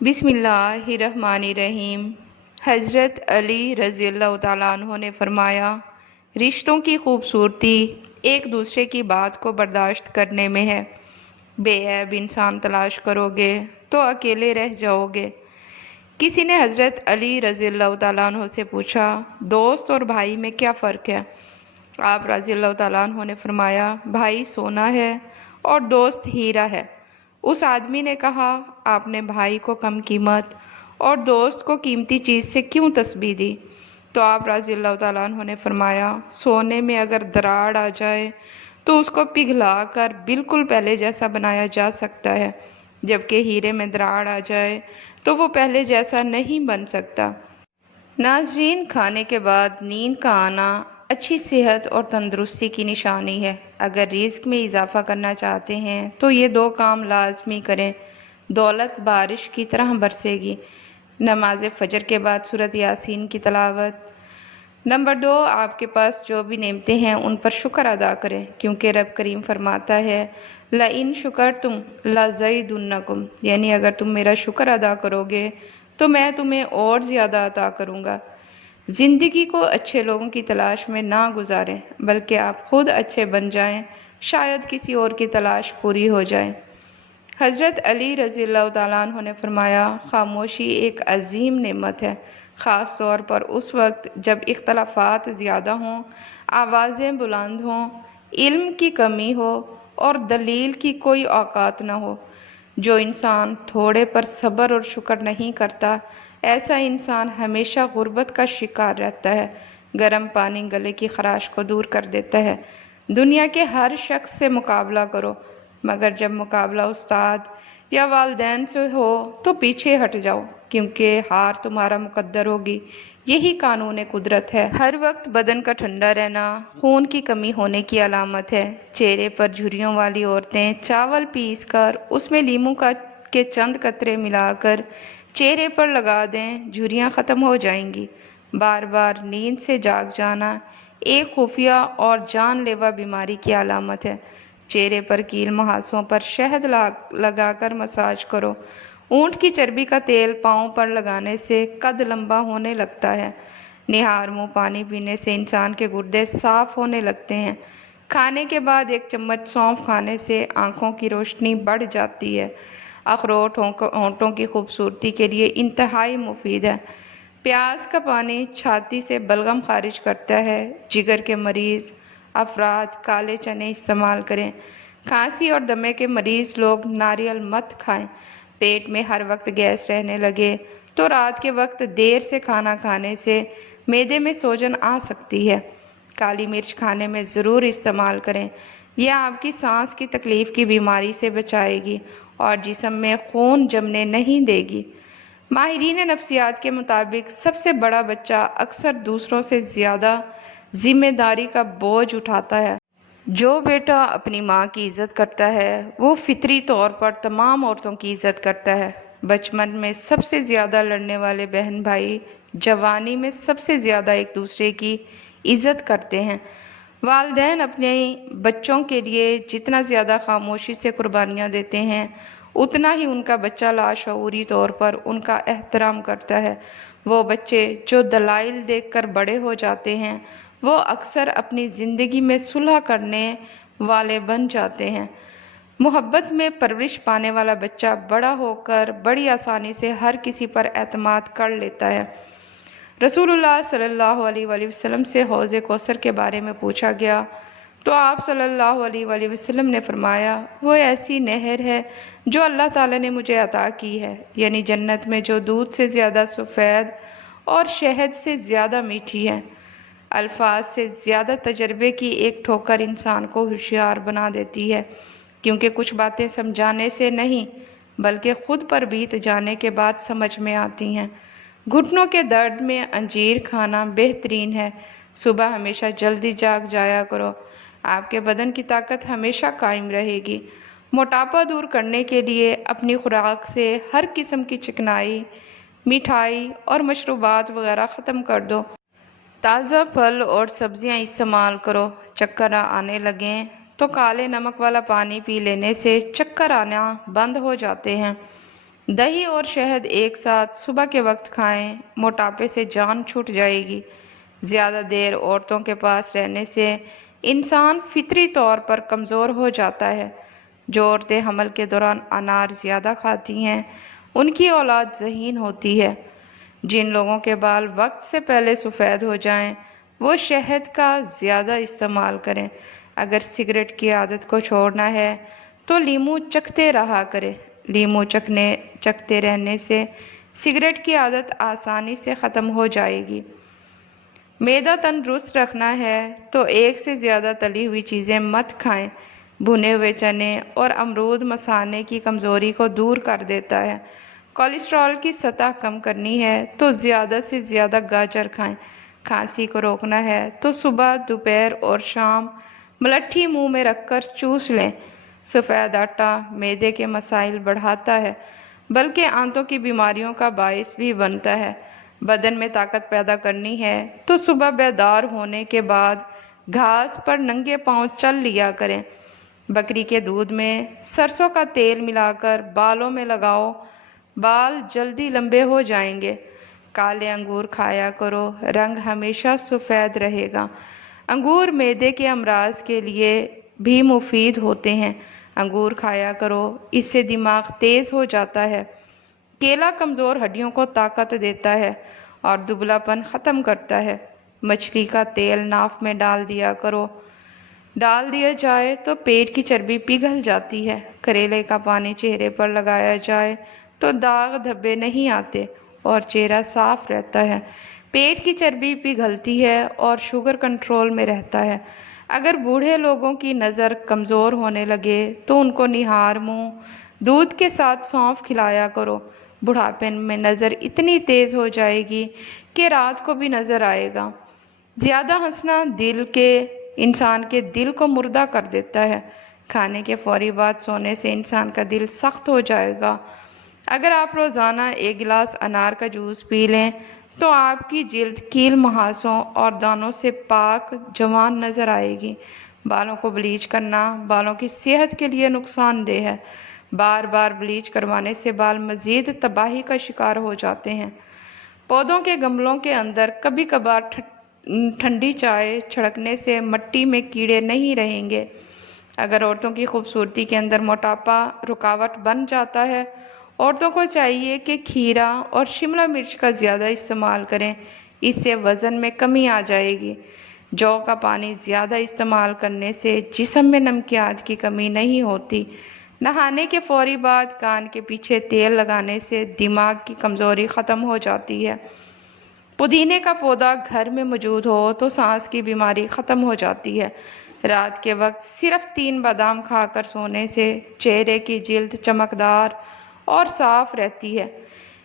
बिस्मिल्लाहिर्रहमानिर्रहीम। हज़रत अली रज़ी अल्लाह तआला अन्हो ने फरमाया, रिश्तों की खूबसूरती एक दूसरे की बात को बर्दाश्त करने में है। बेऐब इंसान तलाश करोगे तो अकेले रह जाओगे। किसी ने हज़रत अली रज़ी अल्लाह तआला अन्हो से पूछा, दोस्त और भाई में क्या फ़र्क है? आप रज़ी अल्लाह तआला अन्हो ने फरमाया, भाई सोना है और दोस्त हीरा है। उस आदमी ने कहा, आपने भाई को कम कीमत और दोस्त को कीमती चीज़ से क्यों तस्बीह दी? तो आप रज़ी अल्लाह तआला अन्हो ने फरमाया, सोने में अगर दरार आ जाए तो उसको पिघला कर बिल्कुल पहले जैसा बनाया जा सकता है, जबकि हीरे में दरार आ जाए तो वो पहले जैसा नहीं बन सकता। नाज़रीन, खाने के बाद नींद का आना अच्छी सेहत और तंदुरुस्ती की निशानी है। अगर रिज़्क में इजाफ़ा करना चाहते हैं तो ये दो काम लाजमी करें। दौलत बारिश की तरह बरसेगी। नमाज फ़जर के बाद सूरत यासीन की तिलावत। नंबर 2, आपके पास जो भी नेमतें हैं उन पर शुक्र अदा करें, क्योंकि रब करीम फरमाता है, लइन शुकरतुम लज़ीदुन्नकुम, यानी अगर तुम मेरा शुक्र अदा करोगे तो मैं तुम्हें और ज़्यादा अता करूँगा। ज़िंदगी को अच्छे लोगों की तलाश में ना गुजारें, बल्कि आप खुद अच्छे बन जाएं, शायद किसी और की तलाश पूरी हो जाए। हज़रत अली रज़ी अल्लाह तआला अन्हो ने फरमाया, खामोशी एक अजीम नेमत है, ख़ास तौर पर उस वक्त जब इख्तलाफात ज़्यादा हों, आवाज़ें बुलंद हों, इल्म की कमी हो और दलील की कोई औकात न हो। जो इंसान थोड़े पर सब्र और शुक्र नहीं करता, ऐसा इंसान हमेशा गुर्बत का शिकार रहता है। गर्म पानी गले की खराश को दूर कर देता है। दुनिया के हर शख्स से मुकाबला करो, मगर जब मुकाबला उस्ताद या वालिदैन से हो तो पीछे हट जाओ, क्योंकि हार तुम्हारा मुकद्दर होगी। यही कानून कुदरत है। हर वक्त बदन का ठंडा रहना खून की कमी होने की अलामत है। चेहरे पर झुर्रियों वाली औरतें चावल पीस कर उसमें लीमू के चंद कतरे मिलाकर चेहरे पर लगा दें, झुर्रियाँ ख़त्म हो जाएंगी। बार बार नींद से जाग जाना एक खुफिया और जानलेवा बीमारी की अलामत है। चेहरे पर कील मुहासों पर शहद लगाकर मसाज करो। ऊँट की चर्बी का तेल पाँव पर लगाने से कद लंबा होने लगता है। निहार मुँह पानी पीने से इंसान के गुर्दे साफ होने लगते हैं। खाने के बाद एक चम्मच सौंफ खाने से आँखों की रोशनी बढ़ जाती है। अखरोट होंठों की खूबसूरती के लिए इंतहाई मुफीद है। प्याज का पानी छाती से बलगम खारिज करता है। जिगर के मरीज़ अफराद काले चने इस्तेमाल करें। खांसी और दमे के मरीज़ लोग नारियल मत खाएं। पेट में हर वक्त गैस रहने लगे तो रात के वक्त देर से खाना खाने से मैदे में सोजन आ सकती है। काली मिर्च खाने में ज़रूर इस्तेमाल करें। यह आपकी सांस की तकलीफ़ की बीमारी से बचाएगी और जिस्म में खून जमने नहीं देगी। माहिरीन नफ्सियात के मुताबिक सबसे बड़ा बच्चा अक्सर दूसरों से ज़्यादा जिम्मेदारी का बोझ उठाता है। जो बेटा अपनी माँ की इज़्ज़त करता है वो फितरी तौर पर तमाम औरतों की इज़्ज़त करता है। बचपन में सबसे ज़्यादा लड़ने वाले बहन भाई जवानी में सबसे ज़्यादा एक दूसरे की इज़्ज़त करते हैं। वालिदैन अपने बच्चों के लिए जितना ज़्यादा खामोशी से कुर्बानियाँ देते हैं, उतना ही उनका बच्चा लाशऊरी तौर पर उनका एहतराम करता है। वो बच्चे जो दलाइल देखकर बड़े हो जाते हैं, वो अक्सर अपनी ज़िंदगी में सुलह करने वाले बन जाते हैं। मोहब्बत में परवरिश पाने वाला बच्चा बड़ा होकर बड़ी आसानी से हर किसी पर एतमाद कर लेता है। रसूलुल्लाह सल्लल्लाहु अलैहि वसल्लम से हौज़ कौसर के बारे में पूछा गया तो आप सल्लल्लाहु अलैहि वसल्लम ने फरमाया, वो ऐसी नहर है जो अल्लाह ताला ने मुझे अता की है, यानी जन्नत में जो दूध से ज़्यादा सफ़ेद और शहद से ज़्यादा मीठी है। अल्फाज से ज़्यादा तजर्बे की एक ठोकर इंसान को होशियार बना देती है, क्योंकि कुछ बातें समझाने से नहीं बल्कि खुद पर बीत जाने के बाद समझ में आती हैं। घुटनों के दर्द में अंजीर खाना बेहतरीन है। सुबह हमेशा जल्दी जाग जाया करो, आपके बदन की ताकत हमेशा कायम रहेगी। मोटापा दूर करने के लिए अपनी खुराक से हर किस्म की चिकनाई, मिठाई और मशरूबात वगैरह ख़त्म कर दो। ताज़ा फल और सब्जियां इस्तेमाल करो। चक्कर आने लगें तो काले नमक वाला पानी पी लेने से चक्कर आना बंद हो जाते हैं। दही और शहद एक साथ सुबह के वक्त खाएं, मोटापे से जान छूट जाएगी। ज़्यादा देर औरतों के पास रहने से इंसान फितरी तौर पर कमज़ोर हो जाता है। जो औरतें हमल के दौरान अनार ज़्यादा खाती हैं, उनकी औलाद ज़हीन होती है। जिन लोगों के बाल वक्त से पहले सफ़ेद हो जाएं, वो शहद का ज़्यादा इस्तेमाल करें। अगर सिगरेट की आदत को छोड़ना है तो लीमू चखते रहा करें। लीमू चखते रहने से सिगरेट की आदत आसानी से ख़त्म हो जाएगी। मैदा तंदुरुस्त रखना है तो एक से ज़्यादा तली हुई चीज़ें मत खाएं। भुने हुए चने और अमरूद मसाने की कमज़ोरी को दूर कर देता है। कोलेस्ट्रॉल की सतह कम करनी है तो ज़्यादा से ज़्यादा गाजर खाएं। खांसी को रोकना है तो सुबह, दोपहर और शाम मलट्ठी मुंह में रखकर चूस लें। सफ़ेद आटा मैदे के मसाइल बढ़ाता है, बल्कि आंतों की बीमारियों का बायस भी बनता है। बदन में ताकत पैदा करनी है तो सुबह बेदार होने के बाद घास पर नंगे पांव चल लिया करें। बकरी के दूध में सरसों का तेल मिलाकर बालों में लगाओ, बाल जल्दी लंबे हो जाएंगे। काले अंगूर खाया करो, रंग हमेशा सफ़ेद रहेगा। अंगूर मैदे के अमराज के लिए भी मुफीद होते हैं। अंगूर खाया करो, इससे दिमाग तेज़ हो जाता है। केला कमज़ोर हड्डियों को ताकत देता है और दुबलापन ख़त्म करता है। मछली का तेल नाफ में डाल दिया जाए तो पेट की चर्बी पिघल जाती है। करेले का पानी चेहरे पर लगाया जाए तो दाग धब्बे नहीं आते और चेहरा साफ रहता है। पेट की चर्बी पिघलती है और शुगर कंट्रोल में रहता है। अगर बूढ़े लोगों की नज़र कमज़ोर होने लगे तो उनको निहार मुंह दूध के साथ सौंफ खिलाया करो। बुढ़ापे में नज़र इतनी तेज़ हो जाएगी कि रात को भी नज़र आएगा। ज़्यादा हंसना इंसान के दिल को मुर्दा कर देता है। खाने के फौरी बाद सोने से इंसान का दिल सख्त हो जाएगा। अगर आप रोज़ाना 1 गिलास अनार का जूस पी लें तो आपकी जिल्द कील मुहासों और दानों से पाक जवान नज़र आएगी। बालों को ब्लीच करना बालों की सेहत के लिए नुकसानदेह है। बार बार ब्लीच करवाने से बाल मज़ीद तबाही का शिकार हो जाते हैं। पौधों के गमलों के अंदर कभी कभार ठंडी चाय छिड़कने से मिट्टी में कीड़े नहीं रहेंगे। अगर औरतों की खूबसूरती के अंदर मोटापा रुकावट बन जाता है, औरतों को चाहिए कि खीरा और शिमला मिर्च का ज़्यादा इस्तेमाल करें। इससे वज़न में कमी आ जाएगी। जौ का पानी ज़्यादा इस्तेमाल करने से जिस्म में नमकियात की कमी नहीं होती। नहाने के फौरी बाद कान के पीछे तेल लगाने से दिमाग की कमज़ोरी ख़त्म हो जाती है। पुदीने का पौधा घर में मौजूद हो तो सांस की बीमारी ख़त्म हो जाती है। रात के वक्त सिर्फ 3 बादाम खाकर सोने से चेहरे की जिल्द चमकदार और साफ रहती है।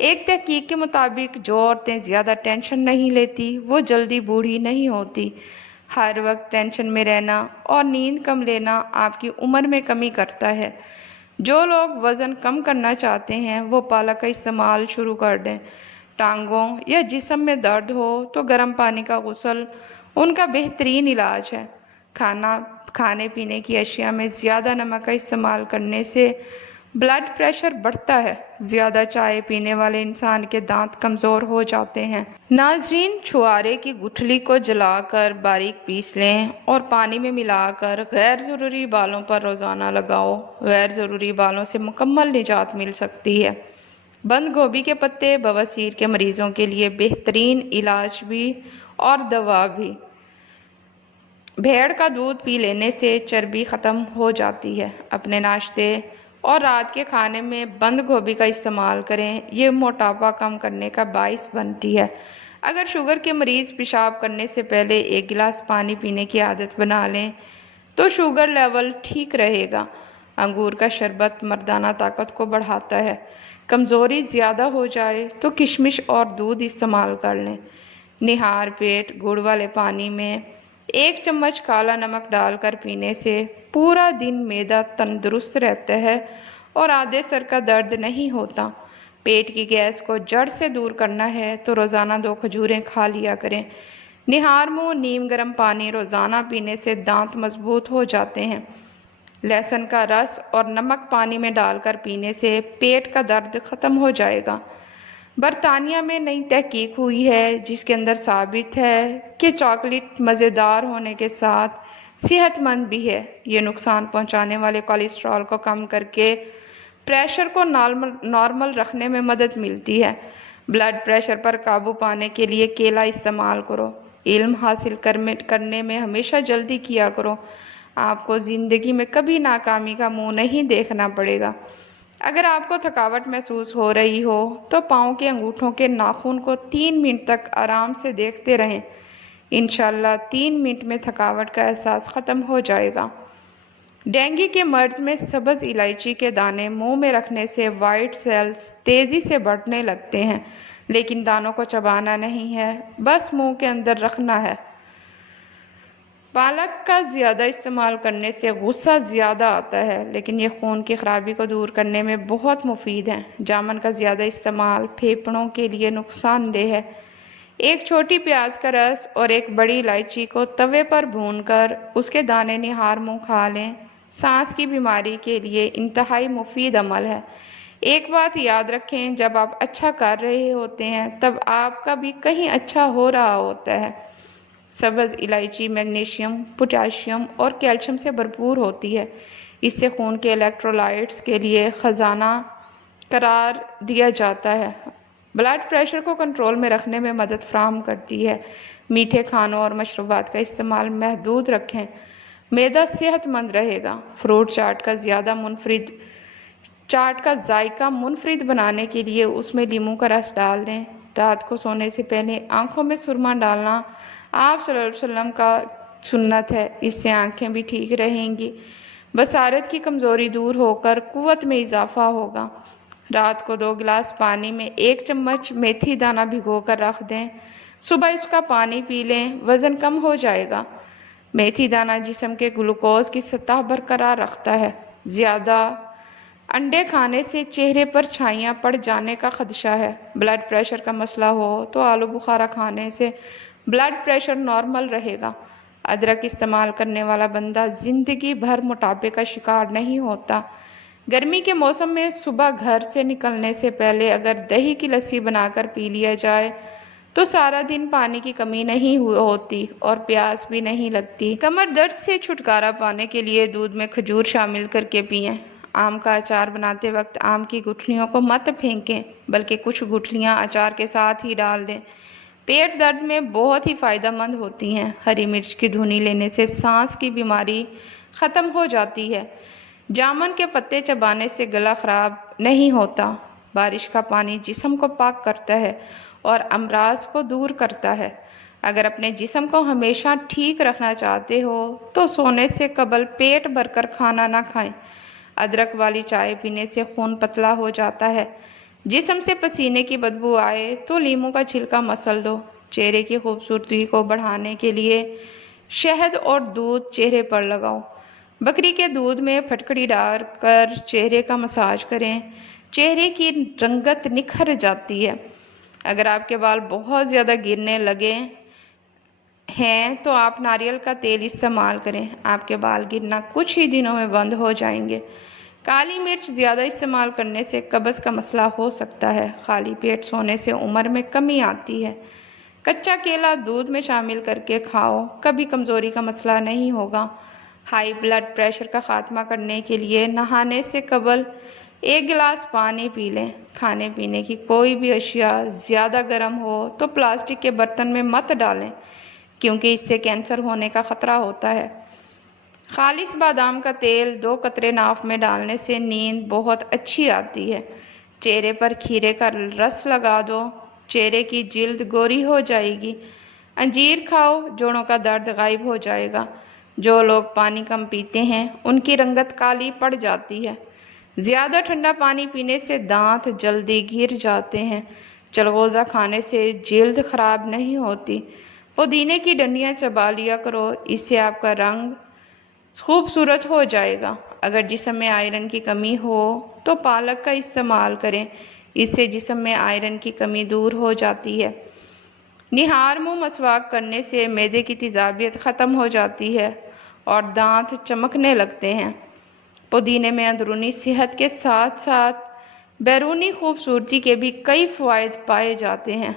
एक तहकीक के मुताबिक जो औरतें ज़्यादा टेंशन नहीं लेती वो जल्दी बूढ़ी नहीं होती। हर वक्त टेंशन में रहना और नींद कम लेना आपकी उम्र में कमी करता है। जो लोग वज़न कम करना चाहते हैं वो पालक का इस्तेमाल शुरू कर दें। टांगों या जिस्म में दर्द हो तो गर्म पानी का गुस्ल उनका बेहतरीन इलाज है। खाने पीने की अशिया में ज़्यादा नमक का इस्तेमाल करने से ब्लड प्रेशर बढ़ता है। ज़्यादा चाय पीने वाले इंसान के दांत कमज़ोर हो जाते हैं। नाजरीन, छुआरे की गुठली को जलाकर बारीक पीस लें और पानी में मिलाकर गैर ज़रूरी बालों पर रोज़ाना लगाओ। गैर ज़रूरी बालों से मुकम्मल निजात मिल सकती है। बंद गोभी के पत्ते बवासीर के मरीजों के लिए बेहतरीन इलाज भी और दवा भी। भेड़ का दूध पी लेने से चर्बी ख़त्म हो जाती है। अपने नाश्ते और रात के खाने में बंद गोभी का इस्तेमाल करें। ये मोटापा कम करने का बाइस बनती है। अगर शुगर के मरीज़ पेशाब करने से पहले 1 गिलास पानी पीने की आदत बना लें तो शुगर लेवल ठीक रहेगा। अंगूर का शरबत मर्दाना ताकत को बढ़ाता है। कमज़ोरी ज़्यादा हो जाए तो किशमिश और दूध इस्तेमाल कर लें। निहार पेट गुड़ वाले पानी में 1 चम्मच काला नमक डालकर पीने से पूरा दिन मैदा तंदुरुस्त रहता है और आधे सर का दर्द नहीं होता। पेट की गैस को जड़ से दूर करना है तो रोज़ाना 2 खजूरें खा लिया करें। निहार मुँह नीम गर्म पानी रोज़ाना पीने से दांत मजबूत हो जाते हैं। लहसुन का रस और नमक पानी में डालकर पीने से पेट का दर्द ख़त्म हो जाएगा। बरतानिया में नई तहकीक हुई है जिसके अंदर साबित है कि चॉकलेट मज़ेदार होने के साथ सेहतमंद भी है। ये नुकसान पहुंचाने वाले कोलेस्ट्रॉल को कम करके प्रेशर को नॉर्मल रखने में मदद मिलती है। ब्लड प्रेशर पर काबू पाने के लिए केला इस्तेमाल करो। इल्म हासिल करने में हमेशा जल्दी किया करो। आपको ज़िंदगी में कभी नाकामी का मुंह नहीं देखना पड़ेगा। अगर आपको थकावट महसूस हो रही हो तो पाँव के अंगूठों के नाखून को 3 मिनट तक आराम से देखते रहें। इंशाल्लाह 3 मिनट में थकावट का एहसास ख़त्म हो जाएगा। डेंगू के मर्ज में सब्ज़ इलायची के दाने मुंह में रखने से वाइट सेल्स तेज़ी से बढ़ने लगते हैं, लेकिन दानों को चबाना नहीं है, बस मुंह के अंदर रखना है। पालक का ज़्यादा इस्तेमाल करने से गुस्सा ज़्यादा आता है, लेकिन ये खून की खराबी को दूर करने में बहुत मुफीद है। जामुन का ज़्यादा इस्तेमाल फेफड़ों के लिए नुकसानदेह है। एक छोटी प्याज का रस और एक बड़ी इलायची को तवे पर भूनकर उसके दाने निहार मुँह खा लें। सांस की बीमारी के लिए इंतहाई मुफीद अमल है। एक बात याद रखें, जब आप अच्छा कर रहे होते हैं तब आपका भी कहीं अच्छा हो रहा होता है। सब्ज़ इलायची मैग्नीशियम, पोटेशियम और कैल्शियम से भरपूर होती है। इससे खून के इलेक्ट्रोलाइट्स के लिए ख़जाना करार दिया जाता है। ब्लड प्रेशर को कंट्रोल में रखने में मदद फराहम करती है। मीठे खानों और मशरूबात का इस्तेमाल महदूद रखें, मैदा सेहतमंद रहेगा। फ्रूट चाट का जायका मुनफरिद बनाने के लिए उसमें नींबू का रस डाल दें। रात को सोने से पहले आँखों में सुरमा डालना आप सल्लल्लाहु अलैहि वसल्लम का सुन्नत है, इससे आँखें भी ठीक रहेंगी। बसारत की कमज़ोरी दूर होकर कुव्वत में इजाफा होगा। रात को 2 गिलास पानी में 1 चम्मच मेथी दाना भिगो कर रख दें, सुबह इसका पानी पी लें, वज़न कम हो जाएगा। मेथी दाना जिस्म के ग्लूकोज की सतह बरकरार रखता है। ज़्यादा अंडे खाने से चेहरे पर छाइयाँ पड़ जाने का खदशा है। ब्लड प्रेशर का मसला हो तो आलू बुखारा खाने से ब्लड प्रेशर नॉर्मल रहेगा। अदरक इस्तेमाल करने वाला बंदा ज़िंदगी भर मोटापे का शिकार नहीं होता। गर्मी के मौसम में सुबह घर से निकलने से पहले अगर दही की लस्सी बनाकर पी लिया जाए तो सारा दिन पानी की कमी नहीं होती और प्यास भी नहीं लगती। कमर दर्द से छुटकारा पाने के लिए दूध में खजूर शामिल करके पिएं। आम का अचार बनाते वक्त आम की गुठलियों को मत फेंकें, बल्कि कुछ गुठलियाँ अचार के साथ ही डाल दें। पेट दर्द में बहुत ही फ़ायदेमंद होती हैं। हरी मिर्च की धुनी लेने से सांस की बीमारी ख़त्म हो जाती है। जामुन के पत्ते चबाने से गला ख़राब नहीं होता। बारिश का पानी जिस्म को पाक करता है और अमराज को दूर करता है। अगर अपने जिस्म को हमेशा ठीक रखना चाहते हो तो सोने से कबल पेट भरकर खाना ना खाएं। अदरक वाली चाय पीने से खून पतला हो जाता है। जिस्म से पसीने की बदबू आए तो नींबू का छिलका मसल दो। चेहरे की खूबसूरती को बढ़ाने के लिए शहद और दूध चेहरे पर लगाओ। बकरी के दूध में फटकड़ी डालकर चेहरे का मसाज करें, चेहरे की रंगत निखर जाती है। अगर आपके बाल बहुत ज़्यादा गिरने लगे हैं तो आप नारियल का तेल इस्तेमाल करें, आपके बाल गिरना कुछ ही दिनों में बंद हो जाएंगे। काली मिर्च ज़्यादा इस्तेमाल करने से कब्ज़ का मसला हो सकता है। खाली पेट सोने से उम्र में कमी आती है। कच्चा केला दूध में शामिल करके खाओ, कभी कमज़ोरी का मसला नहीं होगा। हाई ब्लड प्रेशर का ख़ात्मा करने के लिए नहाने से कबल 1 गिलास पानी पी लें। खाने पीने की कोई भी अशिया ज़्यादा गर्म हो तो प्लास्टिक के बर्तन में मत डालें, क्योंकि इससे कैंसर होने का ख़तरा होता है। खालिस बादाम का तेल 2 कतरे नाक में डालने से नींद बहुत अच्छी आती है। चेहरे पर खीरे का रस लगा दो, चेहरे की जिल्द गोरी हो जाएगी। अंजीर खाओ, जोड़ों का दर्द गायब हो जाएगा। जो लोग पानी कम पीते हैं उनकी रंगत काली पड़ जाती है। ज़्यादा ठंडा पानी पीने से दांत जल्दी गिर जाते हैं। चलगोज़ा खाने से जिल्द खराब नहीं होती। पुदीने की डंडियाँ चबा लिया करो, इससे आपका रंग खूबसूरत हो जाएगा। अगर जिस्म में आयरन की कमी हो तो पालक का इस्तेमाल करें, इससे जिस्म में आयरन की कमी दूर हो जाती है। निहार मुँह मसवाक करने से मैदे की तेज़ाबियत ख़त्म हो जाती है और दांत चमकने लगते हैं। पुदीने में अंदरूनी सेहत के साथ साथ बैरूनी खूबसूरती के भी कई फ़वाइद पाए जाते हैं।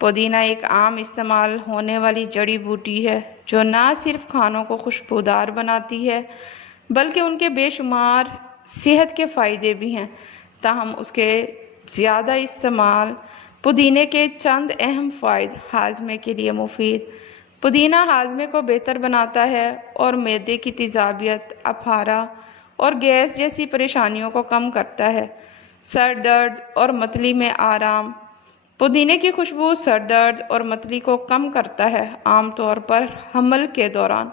पुदीना एक आम इस्तेमाल होने वाली जड़ी बूटी है जो ना सिर्फ खानों को खुशबूदार बनाती है बल्कि उनके बेशुमार सेहत के फ़ायदे भी हैं। ताहम उसके ज़्यादा इस्तेमाल पुदीने के चंद अहम फ़ायदे हाजमे के लिए मुफीद। पुदीना हाजमे को बेहतर बनाता है और मैदे की तेज़ाबियत, अफारा और गैस जैसी परेशानियों को कम करता है। सर दर्द और मतली में आराम। पुदीने की खुशबू सर दर्द और मतली को कम करता है, आमतौर पर हमल के दौरान।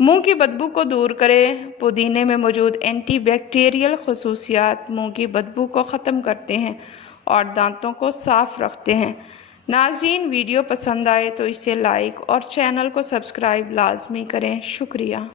मुंह की बदबू को दूर करें। पुदीने में मौजूद एंटी बैक्टीरियल खसूसियात मुंह की बदबू को ख़त्म करते हैं और दांतों को साफ रखते हैं। नाज़रीन, वीडियो पसंद आए तो इसे लाइक और चैनल को सब्सक्राइब लाजमी करें। शुक्रिया।